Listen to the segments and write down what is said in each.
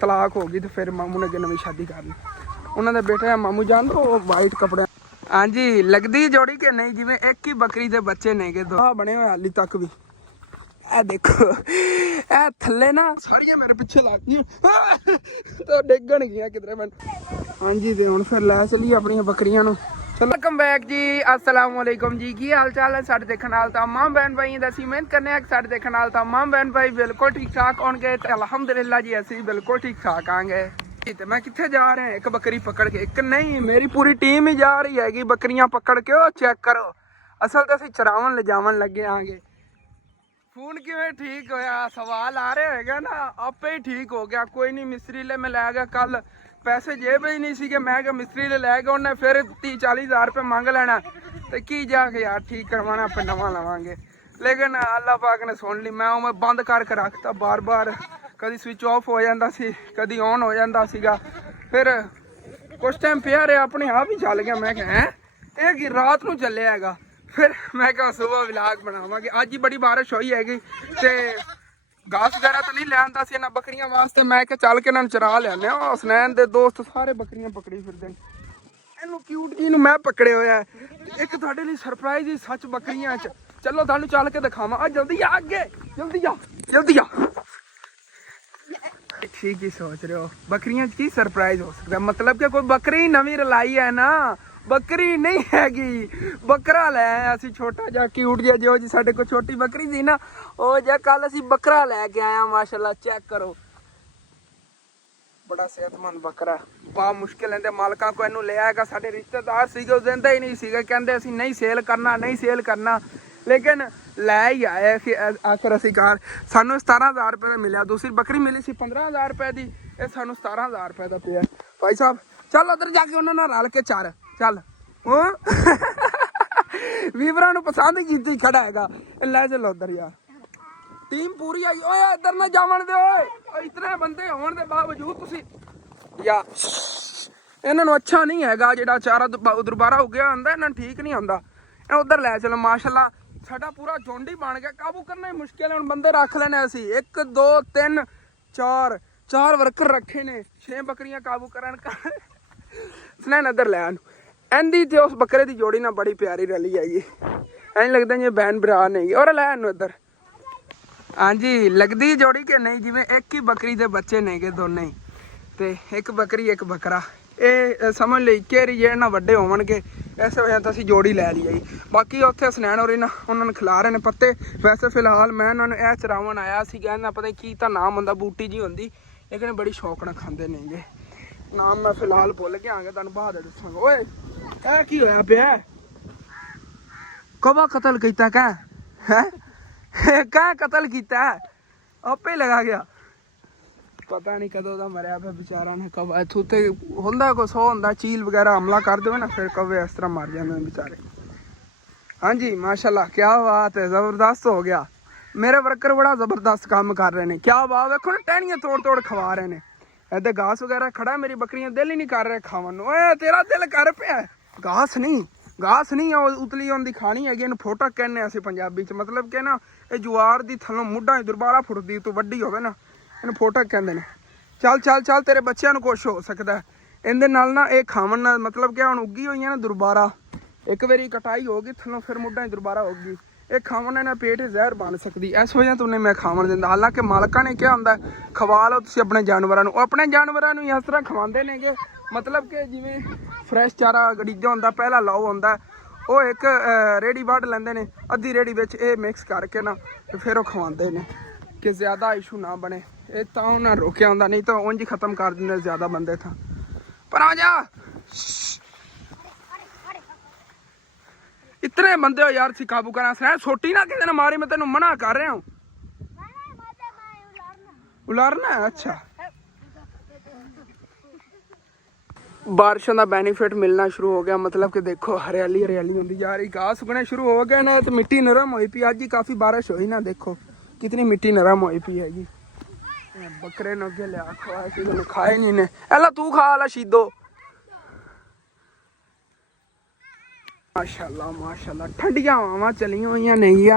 तलाक हो गई तो फिर मामू ने अगे नवी शादी कर ली। उन्होंने बेटा मामू जान दो वाइट कपड़े। हाँ जी लगती जोड़ी के नहीं जिवें एक ही बकरी के बच्चे ने दो बने हुए हाली तक भी। ए देखो ए थले ना सारियां मेरे पीछे लग गई तो डिगन गई किधरे मैं। हाँ जी तो हुण फिर लै चलिए अपनी बकरियां नूं। वेलकम बैक जी अस्सलाम वालेकुम जी की हाल चाल है साडे देखण नाल तमाम बहन भाई असीं मेहनत करने साडे देखण नाल तमाम बहन भाई बिल्कुल ठीक ठाक होणगे ते अलहमदुलिल्लाह जी असीं बिल्कुल ठीक ठाक आंगे। ते मैं कित्थे जा रहे हैं एक बकरी पकड़ के एक नहीं मेरी पूरी टीम ही जा रही हैगी बकरियां पकड़ के। ओ चेक करो असल तो असीं चरावन ले जावन लगे आंगे। फोन किवें ठीक होया सवाल आ रहे होगा ना आपे ही ठीक हो गया। कोई नहीं मिस्त्री ले मैं लै गया कल पैसे जेब ही नहीं सी मैं क्या मिस्त्री ले लै गया उन्हें फिर 30-40 हज़ार रुपये मंग लेना तो की जाके यार ठीक करवाना फिर नवा लवांगे। लेकिन अल्लाह पाक ने सुन ली मैं उमें बंद करके रखता बार बार कभी स्विच ऑफ हो जाता सी कभी ऑन हो जाता सीगा। फिर कुछ टाइम पिया रहा अपने आप ही चल गया। मैं क्या है कि रात को चलिया हैगा फिर मैं क्या सुबह व्लॉग बनावांगे। अज ही बड़ी बारिश हुई हैगी ते घास वगैरह तो नहीं ले आंदा सी इन्हां बकरियां वास्ते। मैं क्या चल के इन्हां चरा लियाने हसनैन दे दोस्त सारे बकरियां पकड़ी फिरदे ने। इहनूं क्यूट जी नूं मैं पकड़े होया एक तुहाडे लई सरप्राइज ही सच बकरियां च चलो थानू चल के दिखावां। आ जल्दी आ अगे जल्दी आ जल्दी आ। ठीक ही सोच रहे हो बकरियां च की सरप्राइज हो सकता मतलब कि कोई बकरी नवी रलाई है ना बकरी नहीं हैगी बकरा लै आए असीं छोटा जा क्यूट जिहा जो जी साडे कोल छोटी बकरी सी ना ओ जा कल असीं बकरा लैके आए माशाल्लाह चेक करो बड़ा सेहतमंद बकरा बा मुश्किल इहदे मालकां को इहनूं ले आएगा। साडे रिश्तेदार सीगे उस दिंदे ही नहीं सीगे कहंदे असीं नहीं सेल करना लेकिन लै ही आए कि आखिर असीं कार सानू 17,000 रुपये का मिलिया। दूसरी बकरी मिली सी 15,000 रुपये की ये सानू 17,000 रुपये का पिया। भाई साहब चल उधर जाके उन्होंने रल के चार चल वीवरा नूं पसंद ही की खड़ा है लै चलो उधर यार टीम पूरी आई। ओए इधर ना जावन दे ओए इतने बंदे होने के बावजूद तुसी या इन्हों अच्छा नहीं है जो चारा दुबारा उगया होंगे इन्होंने ठीक नहीं होंगे उधर लै चलो। माशाल्लाह साडा पूरा झुंड ही बन गया काबू करना ही मुश्किल है। हम बंदे रख लेने असी 1 2 3 4 वर्कर रखे ने 6 बकरियां काबू करन सुनैन इधर लै एंदी ते उस बकरे की जोड़ी ना बड़ी प्यारी रली हैगी ऐं लगता जी बहन भरा नहीं और लै इधर। हाँ जी लगती जोड़ी के नहीं जिवें एक ही बकरी के बच्चे ने दोनों ही तो एक बकरी एक बकरा ये समझ ली कि जे ना वड्डे होवणगे इस वजह तो असीं जोड़ी लै ली आई। बाकी उत्थे हसनैन और ना उन्होंने खिला रहे हैं पत्ते। वैसे फिलहाल मैं उन्होंने यह चरावन आया सी कहना पता की तो नाम होंदा बूटी जी होंदी लेकिन बड़ी शौक नाल खांदे नेगे नाम मैं फिलहाल भुल गया आगे तुहानूं बाद दस्सांगा। ओए ਇਹ ਕੀ ਹੋਇਆ ਪਿਆ कबा कतल किया कह कतल किया आपे लगा गया पता नहीं कदों का मरिया फिर बेचारा ने कब इतों होंगे कुछ होंगे चील वगैरह हमला कर दे ना फिर कवे इस तरह मर जाते बेचारे। हाँ जी माशाल्लाह क्या बात है जबरदस्त हो गया। मेरे वर्कर बड़ा जबरदस्त काम कर रहे हैं क्या बात देखो ना टहनियां तोड़ खवा रहे हैं इधर घास वगैरह खड़ा मेरी बकरियां दिल ही नहीं कर रहे खावन। तेरा दिल कर पे घास नहीं उतली होंगी खानी हैगी इन्हूं फोटक कहने असीं पंजाबी च मतलब कि ना ये ज्वार की थल्लों मुढ़ा दुबारा फुटदी तो वड्डी होवे ना इन्हूं फोटक कहंदे ने। चल चल चल तेरे बच्चों को कुछ हो सकता है इहदे नाल ना ये खावन मतलब कि हुण उगी हुई है ना दुबारा एक बारी कटाई होगी थल्लों फिर मुढ़ा दुबारा होगी ये खावन ना पेट जहर बन सकती इस वजह तो उन्हें मैं खावन दिंदा। हालांकि मालकां ने क्या होंदा खवा लो तुसीं अपने जानवरों को अपने जानवरों को इस तरह खवाते ने कि मतलब कि जिवें फ्रैश चारा गड़ीजा होंदा पहला लाओ होंदा वो एक रेड़ी वढ़ लेंदे ने अद्धी रेड़ी विच ये मिक्स करके ना फिर वो खवाते ने कि ज़्यादा इशू ना बने ये तो उन्हें रोकया होंदा नहीं तो उंज ही खत्म कर देंगे ज़्यादा बंदे था पर आ जा इतने बंदे हो यार सी काबू करा सै छोटी ना किसी ने मारी मैं तेन मना कर रहा हूँ उलारना है। अच्छा बारिशों का बेनीफिट मिलना शुरू हो गया मतलब कि देखो हरियाली होंगी जा रही घास उगने शुरू हो गए ना तो मिट्टी नरम हुई पी अज ही काफ़ी बारिश हुई ना देखो कितनी मिट्टी नरम हुई पी हैगी। बकरे ने अगे लिया खवाए खाए नहीं ने एला तू खा ला शीदो माशाल्लाह माशाल्लाह ठंडियां हवावां चलियां हुई नहीं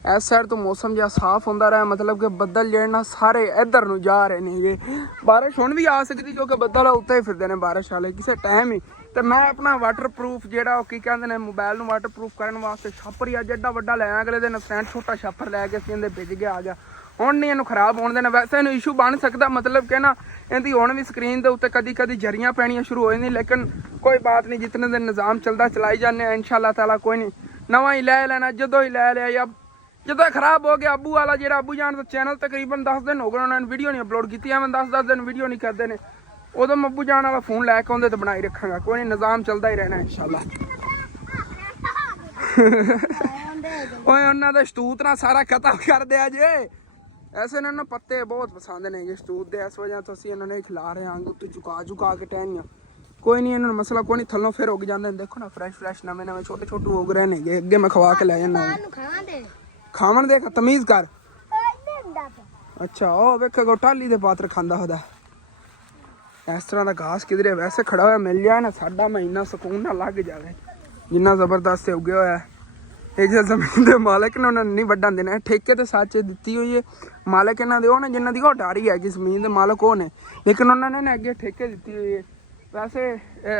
ਇਸ ਸਾਈਡ ਤੋਂ ਮੌਸਮ ਜਿਹਾ ਸਾਫ਼ ਹੁੰਦਾ ਰਿਹਾ, ਮਤਲਬ ਕਿ ਬੱਦਲ ਜਿਹੜੇ ਨਾ ਸਾਰੇ ਇੱਧਰ ਨੂੰ ਜਾ ਰਹੇ ਨੇਗੇ। ਬਾਰਿਸ਼ ਹੁਣ ਵੀ ਆ ਸਕਦੀ ਕਿਉਂਕਿ ਬੱਦਲ ਉੱਤੇ ਹੀ ਫਿਰਦੇ ਨੇ ਬਾਰਿਸ਼ ਵਾਲੇ ਕਿਸੇ ਟਾਈਮ ਹੀ। ਤੇ ਮੈਂ ਆਪਣਾ ਵਾਟਰਪ੍ਰੂਫ ਜਿਹੜਾ ਉਹ ਕੀ ਕਹਿੰਦੇ ਨੇ ਮੋਬਾਈਲ ਨੂੰ ਵਾਟਰਪ੍ਰੂਫ ਕਰਨ ਵਾਸਤੇ ਛਾਪਰ ਹੀ ਅੱਜ ਐਡਾ ਵੱਡਾ ਲੈ ਆਇਆ। ਅਗਲੇ ਦਿਨ ਫਰੈਂਡ ਛੋਟਾ ਛਾਪਰ ਲੈ ਕੇ ਅਸੀਂ ਇਹਦੇ ਭਿੱਜ ਗਿਆ ਆ ਗਿਆ। ਹੁਣ ਨਹੀਂ ਇਹਨੂੰ ਖਰਾਬ ਹੋਣ ਦੇਣਾ। ਵੈਸੇ ਇਹਨੂੰ ਇਸ਼ੂ ਬਣ ਸਕਦਾ, ਮਤਲਬ ਕਿ ਨਾ ਇਹਦੀ ਹੁਣ ਵੀ ਸਕਰੀਨ ਦੇ ਉੱਤੇ ਕਦੀ ਕਦੀ ਜਰੀਆਂ ਪੈਣੀਆਂ ਸ਼ੁਰੂ ਹੋ ਜਾਂਦੀਆਂ, ਲੇਕਿਨ ਕੋਈ ਬਾਤ ਨਹੀਂ, ਜਿਤਨੇ ਦਿਨ ਨਿਜ਼ਾਮ ਚੱਲਦਾ ਚਲਾਈ ਜਾਂਦੇ ਆ ਇਨਸ਼ਾਅੱਲਾ ਤਾਲਾ। ਕੋਈ ਨਹੀਂ, ਨਵਾਂ ਹੀ ਲੈ ਲੈਣਾ, ਜਦੋਂ ਹੀ ਲੈ ਲਿਆ ਜਾਂ ਜਦੋਂ ਇਹ ਖਰਾਬ ਹੋ ਗਿਆ। ਅੱਬੂ ਵਾਲਾ ਜਿਹੜਾ ਅੱਬੂ ਜਾਨ ਦਾ ਚੈਨਲ ਤਕਰੀਬਨ 10 ਦਿਨ ਹੋ ਗਏ ਉਹਨਾਂ ਨੇ ਵੀਡੀਓ ਨਹੀਂ ਅਪਲੋਡ ਕੀਤੀ, ਐਵੇਂ 10 ਦਿਨ ਵੀਡੀਓ ਨਹੀਂ ਕਰਦੇ ਨੇ। ਉਦੋਂ ਮੈਂ ਅੱਬੂ ਜਾਨ ਵਾਲਾ ਫੋਨ ਲੈ ਕੇ ਆਉਂਦੇ ਤੇ ਬਣਾਈ ਰੱਖਾਂਗਾ। ਕੋਈ ਨਹੀਂ, ਨਿਜ਼ਾਮ ਚੱਲਦਾ ਹੀ ਰਹਿਣਾ ਇਨਸ਼ਾਅੱਲਾ। ਓਏ ਉਹਨਾਂ ਦਾ ਸ਼ਤੂਤ ਨਾ ਸਾਰਾ ਖਤਮ ਕਰ ਦਿਆ ਜੇ। ਐਸੇ ਇਹਨਾਂ ਨੂੰ ਪੱਤੇ ਬਹੁਤ ਪਸੰਦ ਨੇ ਜੀ ਸ਼ਤੂਤ ਦੇ, ਇਸ ਵਜ੍ਹਾ ਤੋਂ ਅਸੀਂ ਇਹਨਾਂ ਨੇ ਖਿਲਾ ਰਹੇ ਹਾਂ ਉੱਤੇ ਝੁਕਾ ਕੇ ਟਹਿਨੀਆਂ। ਕੋਈ ਨਹੀਂ, ਇਹਨਾਂ ਨੂੰ ਮਸਲਾ ਕੋਈ ਨਹੀਂ, ਥੱਲੋਂ ਫਿਰ ਉੱਗ ਜਾਂਦੇ ਨੇ। ਦੇਖੋ ਨਾ ਫਰੈਸ਼ ਨਵੇਂ ਛੋਟੇ ਉੱਗ ਰਹੇ ਨੇਗੇ। ਅੱਗੇ ਮੈਂ ਖਵਾ ਕੇ ਲੈ ਜਾਣਾ। ਖਾਵਣ ਦੇ ਤਮੀਜ਼ ਕਰ। ਅੱਛਾ, ਉਹ ਵੇਖੋ ਟਾਲੀ ਦੇ ਪਾਤਰ ਖਾਂਦਾ ਹੁੰਦਾ। ਇਸ ਤਰ੍ਹਾਂ ਦਾ ਘਾਸ ਕਿਧਰੇ ਵੈਸੇ ਖੜਾ ਹੋਇਆ ਮਿਲ ਜਾਏ ਨਾ, ਸਾਡਾ ਮਹੀਨਾ ਸਕੂਨ ਨਾਲ ਲੱਗ ਜਾਵੇ। ਜਿੰਨਾ ਜ਼ਬਰਦਸਤ ਉੱਗਿਆ ਹੋਇਆ। ਇਹ ਜਿਹੜਾ ਜ਼ਮੀਨ ਦੇ ਮਾਲਕ ਨੇ ਉਹਨਾਂ ਨੇ ਨਹੀਂ ਵੱਢਣ ਦੇਣਾ। ਠੇਕੇ ਤੇ ਸੱਚ ਦਿੱਤੀ ਹੋਈ ਹੈ, ਮਾਲਕ ਇਹਨਾਂ ਦੇ ਉਹ ਨੇ ਜਿਨ੍ਹਾਂ ਦੀ ਉਟਾਰੀ ਹੈ। ਜਿਸ ਜ਼ਮੀਨ ਦੇ ਮਾਲਕ ਉਹ ਨੇ, ਲੇਕਿਨ ਉਹਨਾਂ ਨੇ ਅੱਗੇ ਠੇਕੇ ਦਿੱਤੀ ਹੋਈ ਹੈ। ਵੈਸੇ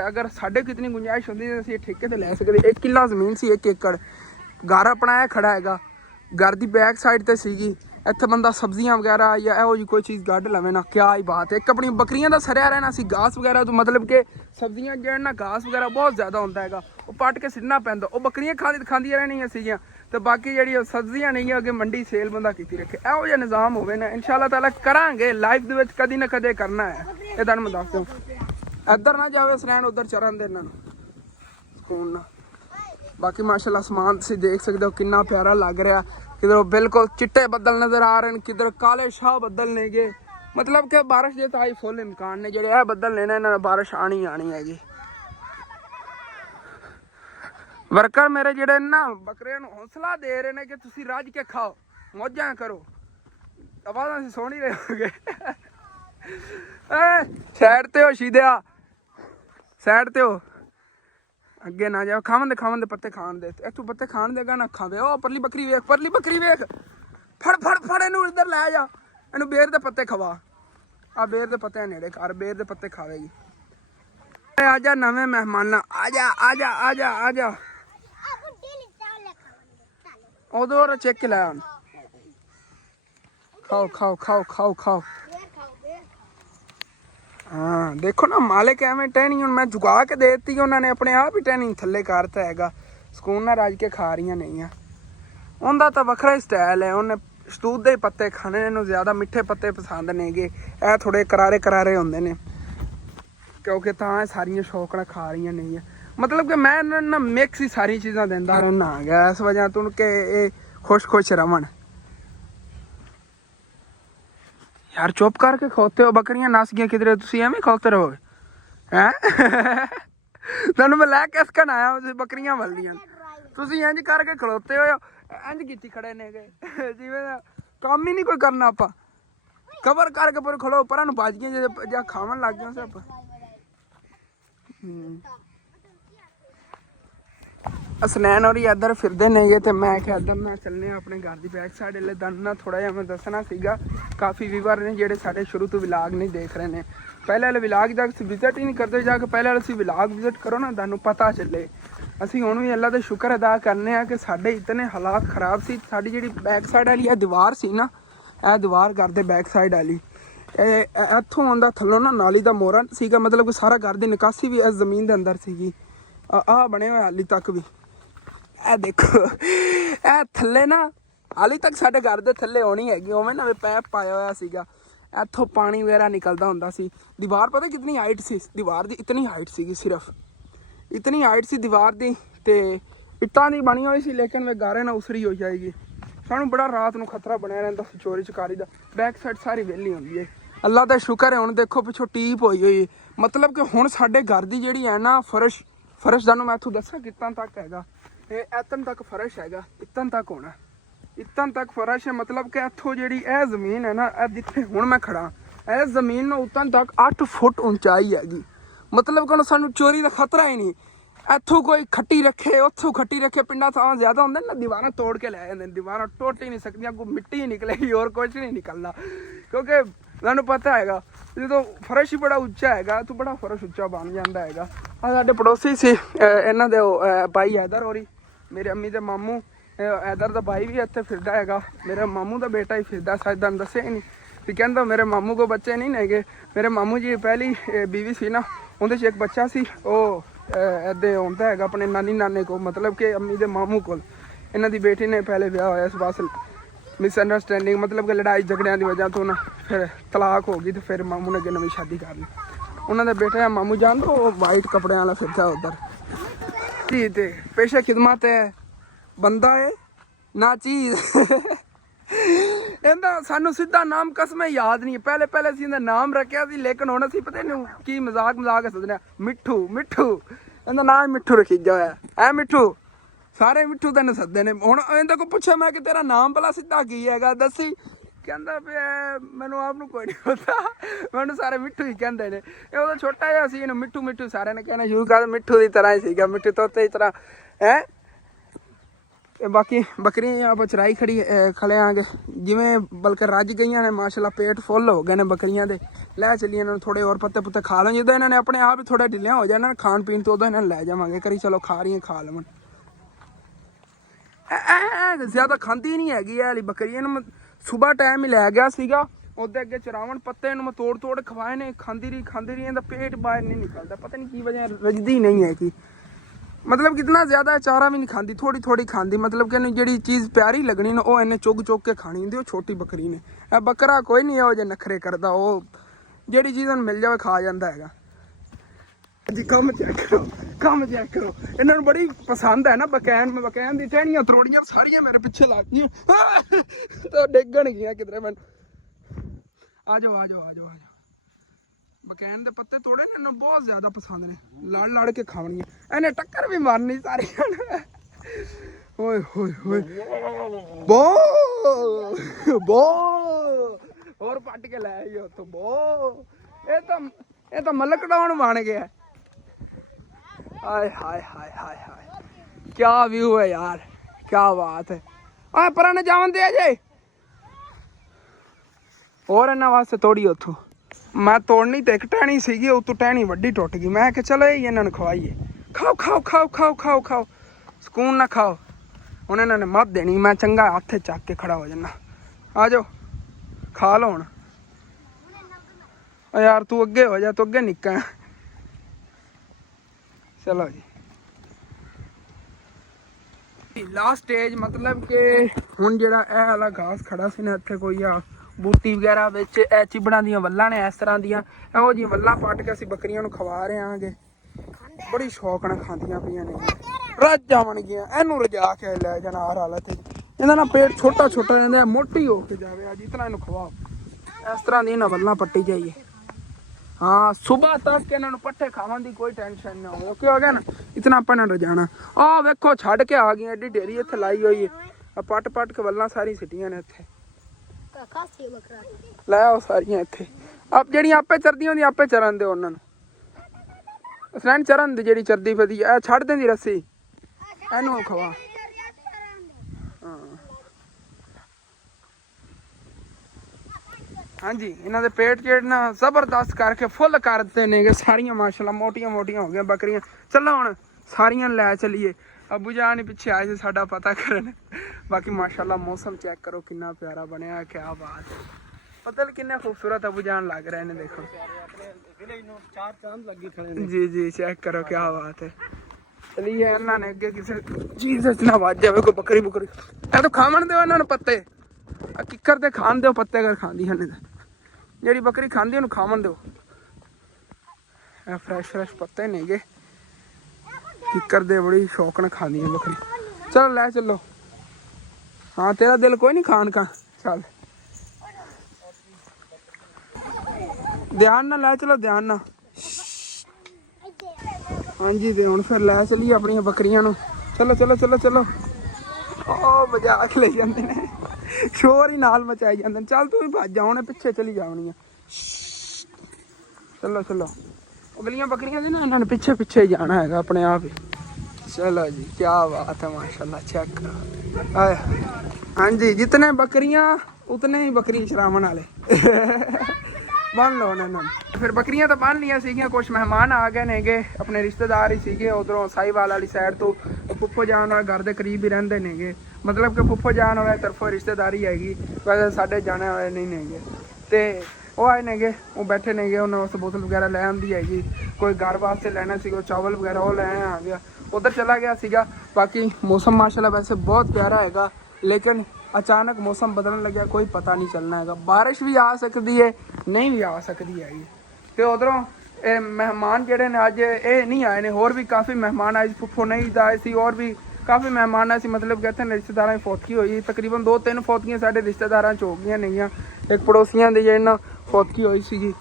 ਅਗਰ ਸਾਡੇ ਕਿਤਨੀ ਗੁੰਜਾਇਸ਼ ਹੁੰਦੀ ਤਾਂ ਅਸੀਂ ਠੇਕੇ ਤੇ ਲੈ ਸਕਦੇ। 1 ਕਿੱਲਾ ਜ਼ਮੀਨ ਸੀ, 1 ਏਕੜ। ਘਰ ਆਪਣਾ ਇਹ ਖੜਾ ਹੈਗਾ, ਘਰ ਦੀ ਬੈਕ ਸਾਈਡ ਤੇ ਸੀਗੀ। ਇੱਥੇ ਬੰਦਾ ਸਬਜ਼ੀਆਂ ਵਗੈਰਾ ਜਾਂ ਇਹੋ ਜਿਹੀ ਕੋਈ ਚੀਜ਼ ਕੱਢ ਲਵੇ ਨਾ, ਕਿਆ ਹੀ ਬਾਤ ਹੈ। ਇੱਕ ਆਪਣੀ ਬੱਕਰੀਆਂ ਦਾ ਸਰਿਆ ਰਹਿਣਾ ਸੀ ਘਾਸ ਵਗੈਰਾ ਤੋਂ, ਮਤਲਬ ਕਿ ਸਬਜ਼ੀਆਂ ਜਿਹੜਾ ਨਾ ਘਾਸ ਵਗੈਰਾ ਬਹੁਤ ਜ਼ਿਆਦਾ ਹੁੰਦਾ ਹੈਗਾ, ਉਹ ਪੱਟ ਕੇ ਸਿੱਟਣਾ ਪੈਂਦਾ। ਉਹ ਬੱਕਰੀਆਂ ਖਾਂਦੀਆਂ ਰਹਿਣੀਆਂ ਸੀਗੀਆਂ ਤੇ ਬਾਕੀ ਜਿਹੜੀ ਸਬਜ਼ੀਆਂ ਨਹੀਂ ਅੱਗੇ ਮੰਡੀ ਸੇਲ ਬੰਦਾ ਕੀਤੀ ਰੱਖੇ। ਇਹੋ ਜਿਹਾ ਨਿਜ਼ਾਮ ਹੋਵੇ ਨਾ ਇਨਸ਼ਾਅੱਲਾ ਤਾਲਾ ਕਰਾਂਗੇ ਲਾਈਫ ਦੇ ਵਿੱਚ, ਕਦੀ ਨਾ ਕਦੇ ਕਰਨਾ ਹੈ। ਇਹ ਤੁਹਾਨੂੰ ਮੈਂ ਦੱਸ ਦਊਂ। ਇੱਧਰ ਨਾ ਜਾਵੇ ਸਰੈਣ, ਉੱਧਰ ਚਰਨ ਦੇ ਇਹਨਾਂ ਨੂੰ ਸਕੂਨ ਨਾਲ। ਬਾਕੀ ਮਾਸ਼ਾਅੱਲਾ ਅਸਮਾਨ ਤੁਸੀਂ ਦੇਖ ਸਕਦੇ ਹੋ ਕਿੰਨਾ ਪਿਆਰਾ ਲੱਗ ਰਿਹਾ। ਕਿਧਰੋਂ ਬਿਲਕੁਲ ਚਿੱਟੇ ਬੱਦਲ ਨਜ਼ਰ ਆ ਰਹੇ ਨੇ, ਕਿਧਰ ਕਾਲੇ ਸ਼ਾਹ ਬੱਦਲ ਨੇਗੇ। ਮਤਲਬ ਕਿ ਬਾਰਿਸ਼ ਦੇ ਤਾਂ ਹੀ ਫੁੱਲ ਇਮਕਾਨ ਨੇ। ਜਿਹੜੇ ਇਹ ਬੱਦਲ ਨੇ ਨਾ, ਇਹਨਾਂ ਨਾਲ ਬਾਰਿਸ਼ ਆਣੀ ਹੈਗੀ। ਵਰਕਰ ਮੇਰੇ ਜਿਹੜੇ ਨਾ ਬੱਕਰਿਆਂ ਨੂੰ ਹੌਸਲਾ ਦੇ ਰਹੇ ਨੇ ਕਿ ਤੁਸੀਂ ਰੱਜ ਕੇ ਖਾਓ, ਮੌਜਾਂ ਕਰੋ। ਆਵਾਜ਼ਾਂ ਅਸੀਂ ਸੁਣ ਹੀ ਰਹੇ ਹੋਗੇ। ਸਾਈਡ ਤੇ ਹੋ ਸ਼ੀਦਿਆ, ਸਾਈਡ ਤੇ ਹੋ, ਅੱਗੇ ਨਾ ਜਾਓ। ਖਾਵਣ ਦੇ ਪੱਤੇ ਖਾਣ ਦੇ। ਇੱਥੋਂ ਪੱਤੇ ਖਾਣ ਦੇਗਾ ਨਾ ਖਾਵੇ। ਉਹ ਪਰਲੀ ਬੱਕਰੀ ਵੇਖ, ਫੜ ਇਹਨੂੰ ਇੱਧਰ ਲੈ ਜਾ। ਇਹਨੂੰ ਬੇਰ ਦੇ ਪੱਤੇ ਖਵਾ। ਆ ਬੇਰ ਦੇ ਪੱਤੇ ਨੇੜੇ ਕਰ, ਬੇਰ ਦੇ ਪੱਤੇ ਖਾਵੇਗੀ। ਆ ਜਾ ਨਵੇਂ ਮਹਿਮਾਨਾਂ, ਆ ਜਾ। ਉਦੋਂ ਚੈੱਕ ਕੇ ਲੈ ਆਣ। ਖਾਓ। ਹਾਂ ਦੇਖੋ ਨਾ ਮਾਲਿਕ ਐਵੇਂ ਟਹਿਣੀ, ਹੁਣ ਮੈਂ ਝੁਕਾ ਕੇ ਦੇ ਦਿੱਤੀ, ਉਹਨਾਂ ਨੇ ਆਪਣੇ ਆਪ ਹੀ ਟਹਿਣੀ ਥੱਲੇ ਕਰਤਾ ਹੈਗਾ। ਸਕੂਨ ਨਾਲ ਰੱਜ ਕੇ ਖਾ ਰਹੀਆਂ ਨਹੀਂ ਆ। ਉਹਦਾ ਤਾਂ ਵੱਖਰਾ ਹੀ ਸਟਾਈਲ ਹੈ। ਉਹਨੇ ਸ਼ਤੂਤ ਦੇ ਪੱਤੇ ਖਾਣੇ, ਇਹਨੂੰ ਜ਼ਿਆਦਾ ਮਿੱਠੇ ਪੱਤੇ ਪਸੰਦ ਨੇਗੇ। ਇਹ ਥੋੜੇ ਕਰਾਰੇ ਹੁੰਦੇ ਨੇ, ਕਿਉਂਕਿ ਤਾਂ ਇਹ ਸਾਰੀਆਂ ਸ਼ੌਕ ਨਾਲ ਖਾ ਰਹੀਆਂ ਨਹੀਂ ਆ। ਮਤਲਬ ਕਿ ਮੈਂ ਇਹਨਾਂ ਨੂੰ ਮਿਕਸ ਹੀ ਸਾਰੀ ਚੀਜ਼ਾਂ ਦਿੰਦਾ ਰਹਿਣਾ ਹੈਗਾ, ਇਸ ਵਜ੍ਹਾ ਤੋਂ ਕਿ ਇਹ ਖੁਸ਼ ਰਵਣ। यार चुप करके खोते हो, बकरियां नस गई किधरे, तुम एवं खोते रहोगे हैं? तुहानू मैं लै के हसकन आया, बकरियां वलदियां तुम इंज करके खलोते हो, इंज कीती खड़े ने जिवें काम ही नहीं कोई करना। आप कवर करके पर खड़ो, पर भज गए जो खावन लग गए सब। असनैन और इधर फिरते नहीं तो मैं क्या इधर ना चलने अपने घर की बैक साइड वाले दन ना थोड़ा जिहा मैं दसना सीगा। काफ़ी व्यूअर ने जिहड़े साडे शुरू तो विलाग नहीं देख रहे हैं, पहले वाले विलाग जाके विजिट ही नहीं करते, जाके पहले वाले असीं विलाग विजिट करो ना तुहानूं पता चले। असीं हुण भी अल्लाह दे शुक्र अदा करने आ कि साडे इतने हालात खराब सी। साडी जिहड़ी बैक साइड वाली ये दीवार सी ना, यह दीवार घर दे बैक साइड वाली इत्थों आंदा थल्लों ना नाली दा मोरा सीगा, मतलब कि सारा घर दी निकासी भी इस जमीन दे अंदर सीगी। आ बने हुए हाली तक भी ਇਹ ਦੇਖੋ, ਇਹ ਥੱਲੇ ਨਾ ਹਾਲੇ ਤੱਕ ਸਾਡੇ ਘਰ ਦੇ ਥੱਲੇ ਆਉਣੀ ਹੈਗੀ। ਉਵੇਂ ਨਾ ਪੈਪ ਪਾਇਆ ਹੋਇਆ ਸੀਗਾ, ਇੱਥੋਂ ਪਾਣੀ ਵਗੈਰਾ ਨਿਕਲਦਾ ਹੁੰਦਾ ਸੀ। ਦੀਵਾਰ ਪਤਾ ਕਿਤਨੀ ਹਾਈਟ ਸੀ ਦੀਵਾਰ ਦੀ, ਇਤਨੀ ਹਾਈਟ ਸੀਗੀ, ਸਿਰਫ ਇਤਨੀ ਹਾਈਟ ਸੀ ਦੀਵਾਰ ਦੀ, ਤੇ ਇੱਟਾਂ ਦੀ ਬਣੀ ਹੋਈ ਸੀ, ਲੇਕਿਨ ਵੇ ਗਾਰੇ ਨਾਲ ਉਸਰੀ ਹੋ ਜਾਏਗੀ। ਸਾਨੂੰ ਬੜਾ ਰਾਤ ਨੂੰ ਖਤਰਾ ਬਣਿਆ ਰਹਿੰਦਾ ਸੀ ਚੋਰੀ ਚਕਾਰੀ ਦਾ। ਬੈਕ ਸਾਈਡ ਸਾਰੀ ਵਿਹਲੀ ਹੁੰਦੀ ਹੈ, ਅੱਲਾ ਦਾ ਸ਼ੁਕਰ ਹੈ। ਹੁਣ ਦੇਖੋ ਪਿੱਛੋਂ ਟੀਪ ਹੋਈ ਹੋਈ, ਮਤਲਬ ਕਿ ਹੁਣ ਸਾਡੇ ਘਰ ਦੀ ਜਿਹੜੀ ਹੈ ਨਾ ਫਰਸ਼ ਤੁਹਾਨੂੰ ਮੈਂ ਇੱਥੋਂ ਦੱਸਾਂ ਕਿੱਦਾਂ ਤੱਕ ਹੈਗਾ। इतन तक फर्श हैगा, इतन तक होना, इतन तक फर्श है। मतलब कि इत्थों जी यह जमीन है ना, जिथे हुण मैं खड़ा, इस जमीन में उतन तक 8 फुट ऊंचाई हैगी। मतलब कि सानू चोरी का खतरा ही नहीं। ਇੱਥੋਂ ਕੋਈ ਖੱਟੀ ਰੱਖੇ, ਉੱਥੋਂ ਖੱਟੀ ਰੱਖੇ। ਪਿੰਡਾਂ ਥਾਂ ਜ਼ਿਆਦਾ ਹੁੰਦੇ ਨਾ, ਦੀਵਾਰਾਂ ਤੋੜ ਕੇ ਲੈ ਜਾਂਦੇ ਨੇ। ਦੀਵਾਰਾਂ ਟੁੱਟ ਹੀ ਨਹੀਂ ਸਕਦੀਆਂ, ਕੋਈ ਮਿੱਟੀ ਹੀ ਨਿਕਲੇਗੀ, ਹੋਰ ਕੁਝ ਨਹੀਂ ਨਿਕਲਣਾ। ਕਿਉਂਕਿ ਮੈਨੂੰ ਪਤਾ ਹੈਗਾ ਜਦੋਂ ਫਰਸ਼ ਹੀ ਬੜਾ ਉੱਚਾ ਹੈਗਾ ਤਾਂ ਬੜਾ ਫਰਸ਼ ਉੱਚਾ ਬਣ ਜਾਂਦਾ ਹੈਗਾ। ਆ ਸਾਡੇ ਪੜੋਸੀ ਸੀ, ਇਹਨਾਂ ਦੇ ਭਾਈ ਹੈਦਰ ਹੋਰੀ, ਮੇਰੇ ਅੰਮੀ ਦੇ ਮਾਮੂ। ਹੈਦਰ ਦਾ ਭਾਈ ਵੀ ਇੱਥੇ ਫਿਰਦਾ ਹੈਗਾ, ਮੇਰੇ ਮਾਮੂ ਦਾ ਬੇਟਾ ਹੀ ਫਿਰਦਾ। ਸ਼ਾਇਦ ਤੁਹਾਨੂੰ ਦੱਸਿਆ ਹੀ ਨਹੀਂ ਵੀ। ਕਹਿੰਦਾ ਮੇਰੇ ਮਾਮੂ ਕੋ ਬੱਚੇ ਨਹੀਂ ਹੈਗੇ। ਮੇਰੇ ਮਾਮੂ ਜੀ ਪਹਿਲੀ ਬੀਵੀ ਸੀ ਨਾ, ਉਹਦੇ 'ਚ ਇੱਕ ਬੱਚਾ ਸੀ। ਉਹ ਇੱਦਾਂ ਆਉਂਦਾ ਹੈਗਾ ਆਪਣੇ ਨਾਨੀ ਨਾਨੇ ਕੋਲ, ਮਤਲਬ ਕਿ ਅੰਮੀ ਦੇ ਮਾਮੂ ਕੋਲ। ਇਹਨਾਂ ਦੀ ਬੇਟੀ ਨੇ ਪਹਿਲੇ ਵਿਆਹ ਹੋਇਆ ਇਸ ਬਸ ਮਿਸਅੰਡਰਸਟੈਂਡਿੰਗ, ਮਤਲਬ ਕਿ ਲੜਾਈ ਝਗੜਿਆਂ ਦੀ ਵਜ੍ਹਾ ਤੋਂ ਨਾ ਫਿਰ ਤਲਾਕ ਹੋ ਗਈ। ਤੇ ਫਿਰ ਮਾਮੂ ਨੇ ਅੱਗੇ ਨਵੀਂ ਸ਼ਾਦੀ ਕਰ ਲਈ। ਉਹਨਾਂ ਦਾ ਬੇਟਾ ਮਾਮੂ ਜਾਨ ਉਹ ਵਾਈਟ ਕੱਪੜਿਆਂ ਵਾਲਾ ਫਿਰਦਾ ਉੱਧਰ ਜੀ। ਤੇ ਪੇਸ਼ਾ ਖਿਦਮਤ ਹੈ, ਬੰਦਾ ਹੈ ਨਾ ਚੀਜ਼। ਇਹਦਾ ਸਾਨੂੰ ਸਿੱਧਾ ਨਾਮ ਕਸਮੇ ਯਾਦ ਨਹੀਂ। ਪਹਿਲੇ ਅਸੀਂ ਇਹਦਾ ਨਾਮ ਰੱਖਿਆ ਸੀ, ਲੇਕਿਨ ਹੁਣ ਅਸੀਂ ਪਤਾ ਨਹੀਂ ਕੀ ਮਜ਼ਾਕ ਸੋਚਦੇ ਮਿੱਠੂ। ਇਹਦਾ ਨਾਮ ਮਿੱਠੂ ਰੱਖੀਜਾ ਹੋਇਆ। ਐ ਮਿੱਠੂ, ਸਾਰੇ ਮਿੱਠੂ ਤੈਨੂੰ ਸੱਦੇ ਨੇ। ਹੁਣ ਇਹਦਾ ਕੋ ਪੁੱਛਿਆ ਮੈਂ ਕਿ ਤੇਰਾ ਨਾਮ ਭਲਾ ਸਿੱਧਾ ਕੀ ਹੈਗਾ, ਦੱਸੀ। ਕਹਿੰਦਾ ਪਿਆ ਮੈਨੂੰ ਆਪ ਨੂੰ ਕੋਈ ਨਹੀਂ ਪਤਾ, ਮੈਨੂੰ ਸਾਰੇ ਮਿੱਠੂ ਹੀ ਕਹਿੰਦੇ ਨੇ। ਇਹ ਉਹਦਾ ਛੋਟਾ ਜਿਹਾ ਸੀ, ਇਹਨੂੰ ਮਿੱਠੂ ਸਾਰਿਆਂ ਨੇ ਕਹਿਣਾ ਸ਼ੁਰੂ ਕਰ। ਮਿੱਠੂ ਦੀ ਤਰ੍ਹਾਂ ਹੀ ਸੀਗਾ, ਮਿੱਠੂ ਤੋਤੇ ਦੀ ਤਰ੍ਹਾਂ ਹੈ। ਬਾਕੀ ਬੱਕਰੀਆਂ ਆਪਾਂ ਚਰਾਈ ਖੜੇ ਆਂਗੇ, ਜਿਵੇਂ ਬਲਕਿ ਰੱਜ ਗਈਆਂ ਨੇ ਮਾਸ਼ਾਅੱਲਾ। ਪੇਟ ਫੁੱਲ ਹੋ ਗਏ ਨੇ ਬੱਕਰੀਆਂ ਦੇ। ਲੈ ਚੱਲੀਏ ਇਹਨਾਂ ਨੂੰ ਥੋੜੇ ਹੋਰ ਪੱਤੇ ਪੁੱਤੇ ਖਾ ਲਵਾਂ। ਜਦੋਂ ਇਹਨਾਂ ਨੇ ਆਪਣੇ ਆਪ ਹੀ ਥੋੜਾ ਢਿੱਲਿਆਂ ਹੋ ਜਾਣਾ ਖਾਣ ਪੀਣ ਤੋਂ, ਉਦੋਂ ਇਹਨਾਂ ਨੂੰ ਲੈ ਜਾਵਾਂਗੇ। ਕਰੀ ਚਲੋ ਖਾ ਰਹੀਆਂ ਖਾ ਲਵਣ। ਜ਼ਿਆਦਾ ਖਾਂਦੀ ਨਹੀਂ ਹੈਗੀ ਇਹ ਵਾਲੀ ਬੱਕਰੀ। ਇਹਨੂੰ ਸੁਬਾਹ ਟਾਈਮ ਹੀ ਲੈ ਗਿਆ ਸੀਗਾ ਉਹਦੇ ਅੱਗੇ ਚਰਾਵਣ। ਪੱਤੇ ਇਹਨੂੰ ਮੈਂ ਤੋੜ ਖਵਾਏ ਨੇ, ਖਾਂਦੀ ਰਹੀ। ਇਹਦਾ ਪੇਟ ਬਾਹਰ ਨਹੀਂ ਨਿਕਲਦਾ, ਪਤਾ ਨਹੀਂ ਕੀ ਵਜ੍ਹਾ, ਰਜਦੀ ਨਹੀਂ ਹੈ ਕਿ ਮਤਲਬ ਕਿਤਨਾ ਜ਼ਿਆਦਾ ਚਾਰਾ ਵੀ ਨਹੀਂ ਖਾਂਦੀ, ਥੋੜੀ ਖਾਂਦੀ। ਮਤਲਬ ਕਿ ਇਹਨੂੰ ਜਿਹੜੀ ਚੀਜ਼ ਪਿਆਰੀ ਲੱਗਣੀ ਨਾ ਉਹ ਇਹਨੇ ਚੁੱਗ ਕੇ ਖਾਣੀ ਹੁੰਦੀ। ਉਹ ਛੋਟੀ ਬੱਕਰੀ ਨੇ। ਇਹ ਬੱਕਰਾ ਕੋਈ ਨਹੀਂ ਇਹੋ ਜਿਹੇ ਨਖਰੇ ਕਰਦਾ, ਉਹ ਜਿਹੜੀ ਚੀਜ਼ ਉਹਨੂੰ ਮਿਲ ਜਾਵੇ ਖਾ ਜਾਂਦਾ ਹੈਗਾ ਜੀ। ਕੰਮ ਚੈੱਕ ਕਰੋ। ਇਹਨਾਂ ਨੂੰ ਬੜੀ ਪਸੰਦ ਹੈ ਨਾ ਬਕੈਨ ਦੀ ਟਹਿਣੀਆਂ ਤਰੋੜੀਆਂ ਸਾਰੀਆਂ ਮੇਰੇ ਪਿੱਛੇ ਲੱਗ ਗਈਆਂ ਤਾਂ ਡਿੱਗਣ ਗਈਆਂ ਕਿਧਰੇ। ਮੈਨੂੰ ਆ ਜਾਓ। ਬਕੈਨ ਦੇ ਪੱਤੇ ਤੋੜੇ ਨੇ, ਇਹਨੂੰ ਬਹੁਤ ਜ਼ਿਆਦਾ ਪਸੰਦ ਨੇ। ਲੜ ਕੇ ਖਾਵਣੀਆਂ। ਇਹਨੇ ਟੱਕਰ ਵੀ ਮਾਰਨੀ ਸਾਰੀਆਂ ਨੇ। ਓਏ ਬੋ ਹੋਰ ਪੱਟ ਕੇ ਲੈ ਆਈ ਉੱਥੋਂ ਬੋ। ਇਹ ਤਾਂ ਮਲਕ ਡਾਉਣ ਬਣ ਗਿਆ। ਹਾਏ ਕਿਆ ਵਿਊ ਹੈ ਯਾਰ, ਕਿਆ ਬਾਤ ਹੈ। ਆ ਪਰਾਂ ਨੇ ਜਾਵਣ ਦੇ ਜੇ ਹੋਰ ਇਹਨਾਂ ਵਾਸਤੇ ਤੋੜੀ ਉੱਥੋਂ। ਮੈਂ ਤੋੜਨੀ ਤੇ ਇੱਕ ਟਹਿਣੀ ਸੀਗੀ, ਉਤੋਂ ਟਹਿਣੀ ਵੱਡੀ ਟੁੱਟ ਗਈ। ਮੈਂ ਕਿ ਚਲੋ ਇਹ ਇਹਨਾਂ ਨੂੰ ਖਵਾਈਏ। ਖਾਓ ਸਕੂਨ ਨਾ ਖਾਓ। ਹੁਣ ਇਹਨਾਂ ਨੇ ਮੱਧ ਦੇਣੀ, ਮੈਂ ਚੰਗਾ ਹੱਥ ਚੱਕ ਕੇ ਖੜਾ ਹੋ ਜਾਣਾ। ਆ ਜਾਓ ਖਾ ਲਓ ਹੁਣ। ਯਾਰ ਤੂੰ ਅੱਗੇ ਹੋ ਜਾ, ਤੂੰ ਅੱਗੇ ਨਿੱਕਾ। ਚਲੋ ਜੀ ਲਾਸਟ ਸਟੇਜ, ਮਤਲਬ ਕਿ ਹੁਣ ਜਿਹੜਾ ਇਹ ਵਾਲਾ ਘਾਸ ਖੜਾ ਸੀ ਨਾ, ਇੱਥੇ ਕੋਈ ਆ ਬੂਟੀ ਵਗੈਰਾ ਵਿੱਚ ਇਹ ਚਿਬੜਾਂ ਦੀਆਂ ਵੱਲਾਂ ਨੇ ਇਸ ਤਰ੍ਹਾਂ ਦੀਆਂ। ਇਹੋ ਜਿਹੀਆਂ ਵੱਲਾਂ ਪੱਟ ਕੇ ਅਸੀਂ ਬੱਕਰੀਆਂ ਨੂੰ ਖਵਾ ਰਹੇ ਆਂਗੇ। ਬੜੀ ਸ਼ੌਕ ਨਾਲ ਖਾਂਦੀਆਂ ਪਈਆਂ ਨੇ, ਰੱਜ ਜਾਵਣਗੀਆਂ। ਇਹਨੂੰ ਰਜਾ ਕੇ ਲੈ ਜਾਣਾ ਹਰ ਹਾਲਤ। ਇਹਦਾ ਨਾ ਪੇਟ ਛੋਟਾ ਰਹਿੰਦਾ, ਮੋਟੀ ਹੋ ਕੇ ਜਾਵੇ। ਅੱਜ ਇਤਨਾ ਇਹਨੂੰ ਖਵਾਓ। ਇਸ ਤਰ੍ਹਾਂ ਦੀ ਇਹਨਾਂ ਵੱਲਾਂ ਪੱਟੀ ਜਾਈਏ। हाँ सुबह तक इन्होंने पट्ठे खावन की कोई टेंशन ना हो। क्या हो गया ना, इतना अपन रजाना। आ वेखो छड़ के आ गई एडी ढेरी इत्थे लाई हुई है। पट के वल्लां सारी सिटियां ने इत्थे लै आओ सारियां इत्थे। अब जेहड़ियां आपे चरदियां होंदियां आपे चरन दे उन्हां नूं। फ्रेंड चरन दी जेहड़ी चरदी फिरदी ऐ छड़ देंदी रस्सी इहनूं खवा। हाँ जी इन्हों के पेट जेड ना जबरदस्त करके फुल करते ने सारिया माशाल्लाह मोटियां मोटियां हो गई बकरियां। चलो हुण सारिया लै चलीए। अबू जान ही पिछे आए थे साडा पता करन। बाकी माशाल्लाह मौसम चेक करो कितना प्यारा बनया, क्या बात है। पता किन्ने खूबसूरत अबू जान लग रहे हैं, देखो जी जी चेक करो क्या बात है। चलिए इन्होंने अगे किसी चीज ना वज जाए कोई बकरी बुकरी तो खावन दो इन्होंने पत्ते किकर दे खान दो पत्ते अगर खाँदी हैं जी बकरी खाँदी उन्होंने खावन दो। फ्रैश पत्ते नहीं गे किकर दे बड़ी शौक न खाँदी है बकरी। चलो लै चलो। हाँ तेरा दिल कोई नहीं खान का, चल ध्यान ना लै चलो ध्यान ना। हाँ जी तो हूँ फिर लै चलीए अपन बकरियां नूं। चलो चलो चलो चलो ओ मजाक ले जाते हैं, शोर ही नाल मचाई जाते। चल तू भी भज जा, उन्हें पिछे चली जावनियां। चलो चलो अगलियां बकरियां ना इन्होंने पिछे पिछे ही जाना है अपने आप ही। चलो जी क्या बात है माशाल्लाह चेक करो। हाँ जी जितने बकरियां उतने ही बकरी शरामन वाले बन लो ना फिर बकरियां तो बन लिया सीगियां कुछ मेहमान आ गए नेगे अपने रिश्तेदार ही सीगे उधरों साहिवाल वाली साइड तो फुफ्फो जान वाले घर के करीब ही रहंदे नेगे मतलब कि फुफ्फो जान वाले तरफों रिश्तेदारी हैगी वैसे साढ़े जाने वाले नहीं नेगे ते वो आए नेगे वो बैठे नेगे उन्होंने उस बोतल वगैरह ले आंदी हैगी कोई घर वास्ते लेना सी चावल वगैरह वो लेने आ गया उधर चला गया सीगा। बाकी मौसम माशाल्लाह वैसे बहुत प्यारा हैगा लेकिन अचानक मौसम बदलने लगे कोई पता नहीं चलना हैगा बारिश भी आ सकती है नहीं भी आ सकती हैगी तो उधरों मेहमान जेडे ने अज ये नहीं आए ने होर भी काफ़ी मेहमान आए फुफ्फो नहीं आए सी और भी काफ़ी मेहमान आए सी मतलब कहते हैं रिश्तेदार की फौतगी हुई तकरीबन 2-3 फौतगियां साढ़े रिश्तेदार च हो गई नहीं एक पड़ोसियों की जिन्ना फौतगी हुई सी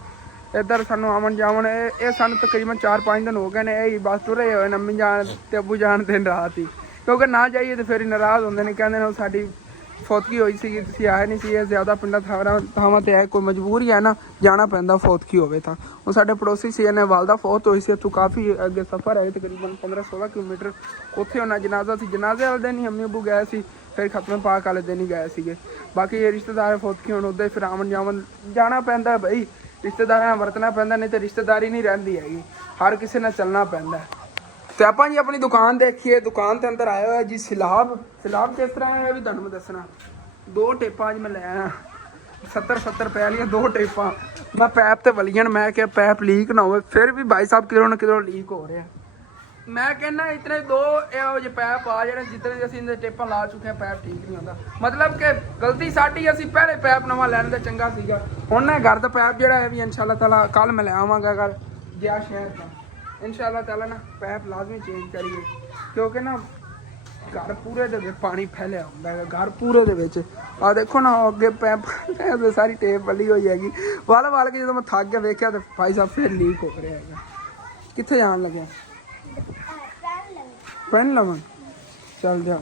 इधर सानू आवन जावन ये सानू तकरीबन 4-5 दिन हो गए ने यही बस तुरे हुए अम्मी जान ते अबू जान दिन रात ही क्योंकि ना जाइए तो फिर नाराज़ होंगे ने कहते हैं साड़ी फौतगी हुई सी तुसीं आए नहीं सी ज़्यादा पिंडा थावां ते है कोई मजबूरी है ना जाना पैंदा फौतगी होवे तां हुण साडे पड़ोसी सी ने वालदा फौत हुई सी इत्थों काफ़ी अगे सफ़र है तकरीबन 15-16 किलोमीटर उत्थे उन्हें जनाजा सी जनाजे वाले दिन ही अम्मी अबू गए सी फिर खत्म पाक वाले दिन ही गए सीगे बाकी रिश्तेदार फौतगी हुण उधर फिर आवन जावन जाना पैंदा बई रिश्तेदार वरतना पैंदा नहीं तो रिश्तेदारी नहीं रहिंदी हैगी हर किसी ने चलना पैंदा है। तो आप जी अपनी दुकान देखिए दुकान के अंदर आया हुआ जी सैलाब किस तरह है भी तुहानू दसना 2 टेपा अज मैं ले आया 70 रुपए वाली 2 टेपा मैं पैप तो वलियन मैं क्या पैप लीक ना हो फिर भी भाई साहब किधरों ना किधरों लीक हो रहा मैं कहना इतने 2 जो पैप आ जो जितने असं टेपा ला चुके हैं पैप ठीक नहीं होता मतलब कि गलती साड़ी असी पहले पैप नवा लैन तो चंगा सीगा हुण घर का पैप जोड़ा है भी इंशाअल्लाह ताला कल मैं ले आवांगा घर गया शहर का इंशाअल्लाह ताला ना पैप लाजमी चेंज करिए क्योंकि ना घर पूरे दे पानी फैलिया होंदा है घर पूरे दे विच आ देखो ना अगे पैप सारी टेप वली हुई हैगी वाल के जो मैं थक गया वेख्या तो भाई साहब फिर लीक हो रहा है कित्थे जान लगे पेन लवन चल जा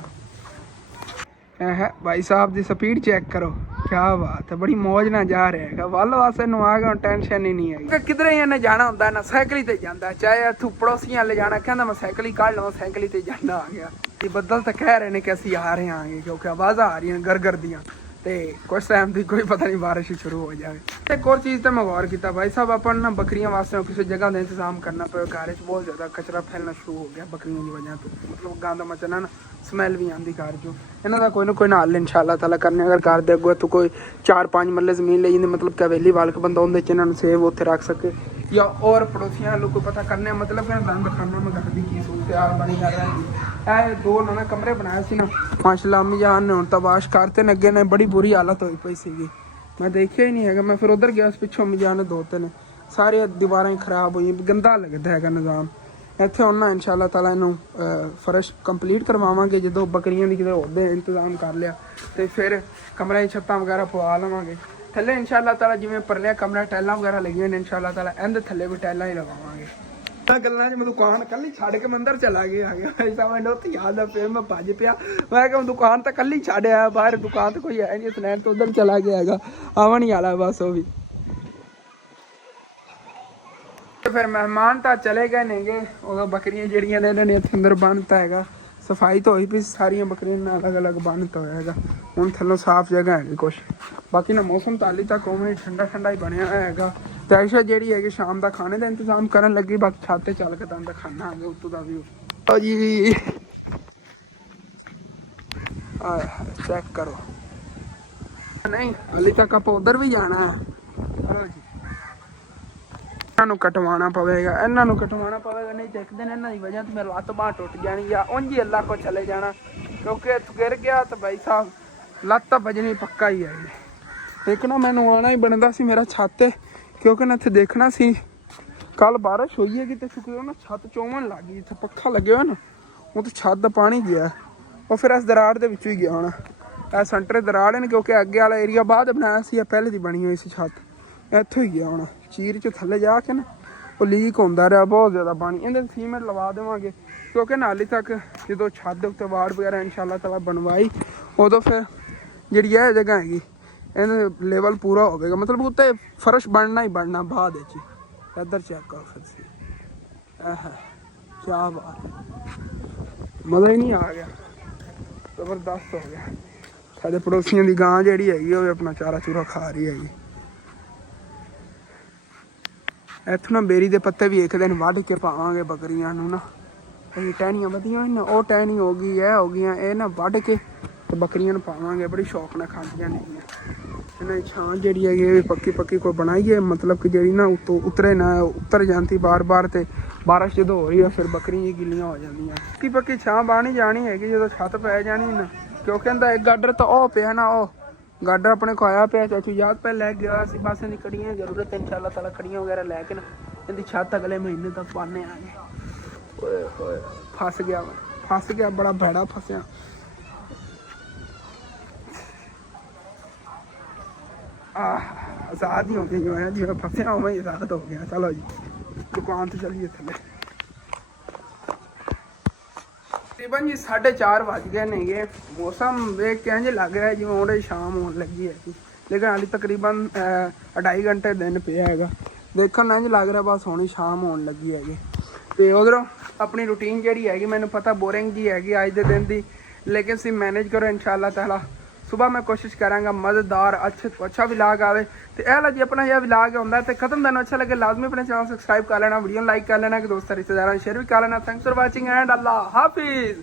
है भाई साहब की स्पीड चेक करो क्या बात है बड़ी मौज ना जा रहा है वल वास्ते आ गया टेंशन ही नहीं है किधरे इन्हें जाना होंगे ना साइकिल ते जाता चाहे इतों पड़ोसियां ले जाना कहना मैं साइकिल ही कढ़ लवां साइकिल ते जाना आ गया ये बदल तो कह रहे हैं कि असं आ रहे हैं क्योंकि आवाज़ आ रही गर दियाँ तो कुछ टाइम की कोई पता नहीं बारिश शुरू हो जाए। एक और चीज़ तो मैं गौर किया भाई साहब अपन ना बकरियां वास्ते किसी जगह का इंतजाम करना पे घर बहुत ज़्यादा कचरा फैलना शुरू हो गया बकरियों की वजह तो मतलब गंद मचना ना स्मैल भी आती घर चो इन्हों का कोई ना कोई हल इंशाअल्लाह ताला करने अगर घर दे अगो तो कोई 4-5 मरले जमीन ले जाती मतलब कि हवेली वाल के बंदा उन्हें इन्होंने सेव उत्थे रख सके या और पड़ोसियों लोग पता करने मतलब कि दंद खाना में घर की की सूरत बनी कर रहा है 2 उन्होंने कमरे बनाए सी ना माशाल्लाह अम्मी जान ने हुण तबाश करते ने अगे ने बड़ी बुरी हालत हुई पई सी मैं देखिया ही नहीं है मैं फिर उधर गया पिछों अम्मी जान ने 2-3 सारी दीवारें खराब हुई गंदा लगता है निज़ाम इत्थे उन्ना इंशाअल्लाह ताला इनू फर्श कंप्लीट करवावांगे जो बकरियां दी किधर होदे इंतजाम कर लिया तो फिर कमरे की छत्तां वगैरह पवा लवांगे थल्ले इंशाअल्लाह ताला जिवें परले कमरे टाइलां वगैरह लगियां ने इंशाअल्लाह ताला इहदे थल्ले भी टाइलां ही लवावांगे। गल्लां मैं दुकान कल ही छड़ के मैं अंदर चला गया ऐसा मैंने उत्थे याद है फिर मैं भज पिया मैं कहा दुकान तो कल ही छड़ आया बाहर दुकान तो कोई है नहीं सनैन तो उधर चला गया है आवन ही वाला बस वो भी फिर मेहमान तो चले गए नेगे उदों बकरियां जड़ियां ने इन्होंने इत्थे अंदर बंनता है सफाई तो हुई भी सारिया बकरियां ने अलग अलग बंनता होएगा हुण थल्लों साफ जगह है कुछ बाकी ना मौसम तो हाली तक उवें ठंडा ही बनया है तो ऐसा जी है कि शाम का खाने का इंतजाम करन लगी बाकी छत चल के दंद खाना आ गया उत्तों का व्यू जी चेक करो नहीं हाली तक आप उधर भी जाना है चलो जी इन्हों कटवाना पवेगा नहीं तो एक दिन इन्हों की वजह तो मेरी लत्त बांह टुट जानी या उंज ही अल्लाह को चले जाना क्योंकि इत्थों गिर गया तो भाई साहब लत्त बजनी पक्का ही है एक ना मैनू आना ही बनता सी मेरा छत क्योंकि ना इत्थे देखना सी कल बारिश हुई है तो शुक्र ना छत चौवन लग गई इत्थे पक्खा लगे हुआ ना वो तो छत का पानी गया और फिर इस दराड़ के विचों ही गया होना ए सेंटर दराड़ है क्योंकि अगे वाला एरिया बाद बनाया सी पहले की बनी हुई सी छत इत्थों ही गया होना चीर च थल्ले जाके ना वो लीक होंदा रहा बहुत ज़्यादा पानी इहदे सीमेंट लवा देवांगे क्योंकि नाली तक जो छत उत्ते वार्ड वगैरह इंशाअल्लाह ताला बनवाई उदों फिर जी यह जगह हैगी इहदे लेवल पूरा होगा मतलब उत्ते फर्श बनना ही बनना बाद इधर चेक करो फिर क्या बात है ਮਜ਼ਾ ਹੀ ਨਹੀਂ ਆ ਗਿਆ, ਜ਼ਬਰਦਸਤ ਹੋ ਗਿਆ। ਸਾਡੇ ਪੜੋਸੀਆਂ ਦੀ ਗਾਂ ਜਿਹੜੀ ਹੈਗੀ ਉਹ ਵੀ ਆਪਣਾ ਚਾਰਾ ਚੂਰਾ ਖਾ ਰਹੀ ਹੈਗੀ। ਇੱਥੋਂ ਨਾ ਬੇਰੀ ਦੇ ਪੱਤੇ ਵੀ ਇੱਕ ਦਿਨ ਵੱਢ ਕੇ ਪਾਵਾਂਗੇ ਬੱਕਰੀਆਂ ਨੂੰ ਨਾ। ਇਹ ਟਹਿਣੀਆਂ ਵਧੀਆਂ ਨਾ, ਉਹ ਟਹਿਣੀ ਹੋ ਗਈ, ਇਹ ਹੋ ਗਈਆਂ, ਇਹ ਨਾ ਵੱਢ ਕੇ ਤੇ ਬੱਕਰੀਆਂ ਨੂੰ ਪਾਵਾਂਗੇ। ਬੜੀ ਸ਼ੌਕ ਨਾਲ ਖਾਂਦੀਆਂ ਨੇ ਇਹਨਾਂ ਦੀ ਛਾਂ ਜਿਹੜੀ ਹੈਗੀ ਇਹ ਵੀ ਪੱਕੀ ਪੱਕੀ ਕੋਈ ਬਣਾਈਏ, ਮਤਲਬ ਕਿ ਜਿਹੜੀ ਨਾ ਉੱਤੋਂ ਉਤਰੇ ਨਾ, ਉੱਤਰ ਜਾਂਦੀ ਬਾਰ-ਬਾਰ। ਤੇ ਬਾਰਿਸ਼ ਜਦੋਂ ਹੋ ਰਹੀ ਆ ਫਿਰ ਬੱਕਰੀਆਂ ਗਿੱਲੀਆਂ ਹੋ ਜਾਂਦੀਆਂ। ਪੱਕੀ ਪੱਕੀ ਛਾਂ ਬਾਣੀ ਜਾਣੀ ਹੈਗੀ ਜਦੋਂ ਛੱਤ ਪੈ ਜਾਣੀ ਨਾ, ਕਿਉਂਕਿ ਕਹਿੰਦਾ ਇੱਕ ਗਾਡਰ ਤਾਂ ਉਹ ਪਿਆ ਨਾ, ਉਹ ਗਾਡਰ ਆਪਣੇ ਕੋ ਆਇਆ ਪਿਆ। ਚਾਚੂ ਯਾਦ ਪੈ ਲੈ ਗਿਆ ਸੀ ਬਸ ਇਹਦੀ ਕੜੀਆਂ ਜ਼ਰੂਰਤ ਇਨਸ਼ਾਅੱਲਾ ਤਾਲਾ, ਕੜੀਆਂ ਵਗੈਰਾ ਲੈ ਕੇ ਨਾ ਇਹਦੀ ਛੱਤ ਅਗਲੇ ਮਹੀਨੇ ਤੱਕ ਪਾਣੇ ਆਗੇ। ਓਏ ਹੋਏ ਫਸ ਗਿਆ ਮੈਂ, ਫਸ ਗਿਆ, ਬੜਾ ਭੈੜਾ ਫਸਿਆ। ਆਜ਼ਾਦ ਹੀ ਹੋ ਗਈ ਜਿਵੇਂ ਜਿਵੇਂ ਫਸਿਆ ਉਵੇਂ ਹੀ ਆਜ਼ਾਦ ਹੋ ਗਿਆ। ਚਲੋ ਜੀ ਦੁਕਾਨ ਤੇ ਚੱਲੀਏ ਥੱਲੇ। ਤਕਰੀਬਨ ਜੀ 4:30 ਵੱਜ ਗਏ ਨੇਗੇ। ਮੌਸਮ ਵੇਖ ਕੇ ਇੰਝ ਲੱਗ ਰਿਹਾ ਜਿਵੇਂ ਹੁਣ ਸ਼ਾਮ ਹੋਣ ਲੱਗੀ ਹੈਗੀ, ਲੇਕਿਨ ਹਾਲੇ ਤਕਰੀਬਨ 2.5 ਘੰਟੇ ਦਿਨ ਪਿਆ ਹੈਗਾ। ਦੇਖਣ ਨੂੰ ਇੰਝ ਲੱਗ ਰਿਹਾ ਬਸ ਹੁਣ ਸ਼ਾਮ ਹੋਣ ਲੱਗੀ ਹੈਗੀ। ਤੇ ਉਧਰੋਂ ਆਪਣੀ ਰੂਟੀਨ ਜਿਹੜੀ ਹੈਗੀ ਮੈਨੂੰ ਪਤਾ ਬੋਰਿੰਗ ਜੀ ਹੈਗੀ ਅੱਜ ਦੇ ਦਿਨ ਦੀ, ਲੇਕਿਨ ਤੁਸੀਂ ਮੈਨੇਜ ਕਰੋ ਇਨਸ਼ਾਅੱਲਾ ਤਾਲਾ। ਸੁਬਾਹ ਮੈਂ ਕੋਸ਼ਿਸ਼ ਕਰਾਂਗਾ ਮਜ਼ੇਦਾਰ ਅੱਛਾ ਵਿਲਾਗ ਆਵੇ। ਤੇ ਇਹ ਲਾ ਜੀ ਆਪਣਾ ਇਹ ਵਿਲਾਗ ਹੁੰਦਾ ਤੇ ਖਤਮ ਤੁਹਾਨੂੰ ਅੱਛਾ ਲੱਗੇ ਲਾਜ਼ਮੀ ਆਪਣੇ ਚੈਨਲ ਸਬਸਕ੍ਰਾइब ਕਰ ਲੈਣਾ, ਵੀਡੀਓ ਲਾइक कर लेना, कि दोस्तों रिश्तेदारों शेयर भी कर लेना। Thanks for watching and Allah Hafiz.